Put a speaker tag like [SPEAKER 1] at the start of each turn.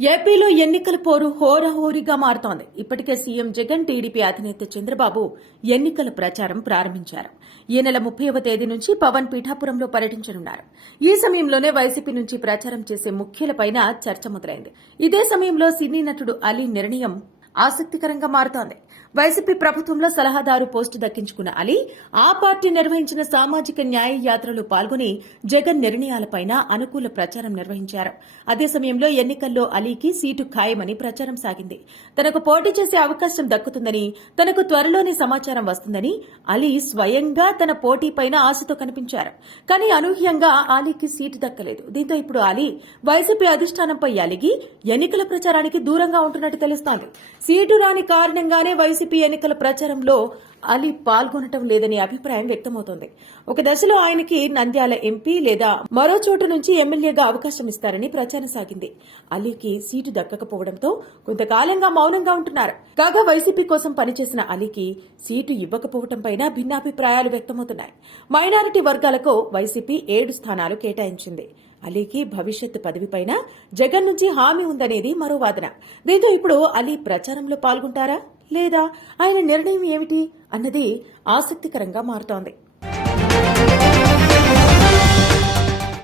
[SPEAKER 1] ఏపీలో ఎన్నికల పోరు హోరహోరీగా మారుతోంది. ఇప్పటికే సీఎం జగన్ టీడీపీ అధినేత చంద్రబాబు ఎన్నికల ప్రచారం ప్రారంభించారు. ఈ నెల ముప్పైవ తేదీ నుంచి పవన్ పీఠాపురంలో పర్యటించనున్నారు. ఈ సమయంలోనే వైసీపీ నుంచి ప్రచారం చేసే ముఖ్యులపైన చర్చ మొదలైంది. ఇదే సమయంలో సినీ నటుడు అలీ నిర్ణయం ఆసక్తికరంగా మారుతోంది. వైసీపీ ప్రభుత్వంలో సలహాదారు పోస్టు దక్కించుకున్న అలీ ఆ పార్టీ నిర్వహించిన సామాజిక న్యాయ యాత్రలో పాల్గొని జగన్ నిర్ణయాలపైన అనుకూల ప్రచారం నిర్వహించారు. అదే సమయంలో ఎన్నికల్లో అలీకి సీటు ఖాయమని ప్రచారం సాగింది. తనకు పోటీ చేసే అవకాశం దక్కుతుందని తనకు త్వరలోనే సమాచారం వస్తుందని అలీ స్వయంగా తన పోటీపైన ఆశతో కనిపించారు. కానీ అనూహ్యంగా అలీకి సీటు దక్కలేదు. దీంతో ఇప్పుడు అలీ వైసీపీ అధిష్టానంపై అలిగి ఎన్నికల ప్రచారానికి దూరంగా ఉంటున్నట్టు తెలుస్తోంది. సీటు రాని కారణంగానే వైసీపీ ఎన్నికల ప్రచారంలో అలీ పాల్గొనటం లేదని అభిప్రాయం వ్యక్తమవుతోంది. ఒక దశలో ఆయనకి నంద్యాల ఎంపీ లేదా మరో చోటు నుంచి ఎమ్మెల్యేగా అవకాశం ఇస్తారని ప్రచారం సాగింది. అలీకి సీటు దక్కకపోవడంతో కొంతకాలంగా మౌనంగా ఉంటున్నారు. కాగా వైసీపీ కోసం పనిచేసిన అలీకి సీటు ఇవ్వకపోవడంపైన భిన్నాభిప్రాయాలు వ్యక్తమవుతున్నాయి. మైనారిటీ వర్గాలకు వైసీపీ ఏడు స్థానాలు కేటాయించింది. అలీకి భవిష్యత్ పదవిపైన జగన్ నుంచి హామీ ఉందనేది మరో వాదన. దీంతో ఇప్పుడు అలీ ప్రచారంలో పాల్గొంటారా? లేదా ఆయన నిర్ణయం ఏమిటి? అన్నది ఆసక్తికరంగా మారుతోంది.